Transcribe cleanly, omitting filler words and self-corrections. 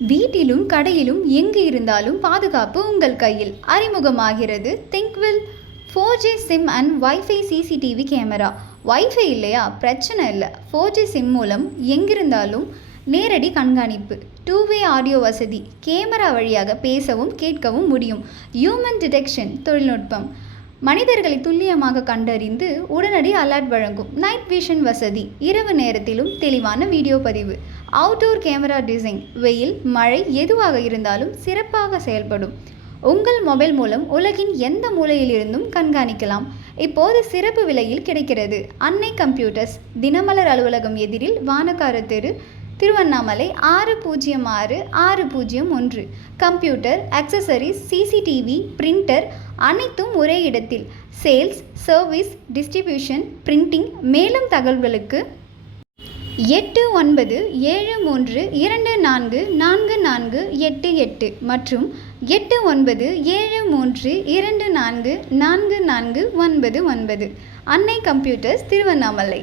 வீட்டிலும் கடையிலும் எங்கு இருந்தாலும் பாதுகாப்பு உங்கள் கையில். அறிமுகமாகிறது திங்க்வில் 4G sim and wifi CCTV camera. Wifi இல்லையா? பிரச்சனை இல்லை. 4G சிம் மூலம் எங்கிருந்தாலும் நேரடி கண்காணிப்பு, 2-வே ஆடியோ வசதி, கேமரா வழியாக பேசவும் கேட்கவும் முடியும். ஹியூமன் டிடெக்ஷன் தொழில்நுட்பம் மனிதர்களை துல்லியமாக கண்டறிந்து உடனடி அலர்ட் வழங்கும். நைட் விஷன் வசதி, இரவு நேரத்திலும் தெளிவான வீடியோ பதிவு. அவுட்டோர் கேமரா டிசைன், வெயில் மழை எதுவாக இருந்தாலும் சிறப்பாக செயல்படும். உங்கள் மொபைல் மூலம் உலகின் எந்த மூலையிலிருந்தும் கண்காணிக்கலாம். இப்போது சிறப்பு விலையில் கிடைக்கிறது. அன்னை கம்ப்யூட்டர்ஸ், தினமலர் அலுவலகம் எதிரில், வானக்கார தெரு, Tiruvannamalai 606601. Computer, accessories, CCTV, printer அனைத்தும் ஒரே இடத்தில். Sales, service, distribution, printing. மேலும் தகவல்களுக்கு 8973244488 மற்றும் 8973244499. அன்னை கம்ப்யூட்டர்ஸ், திருவண்ணாமலை.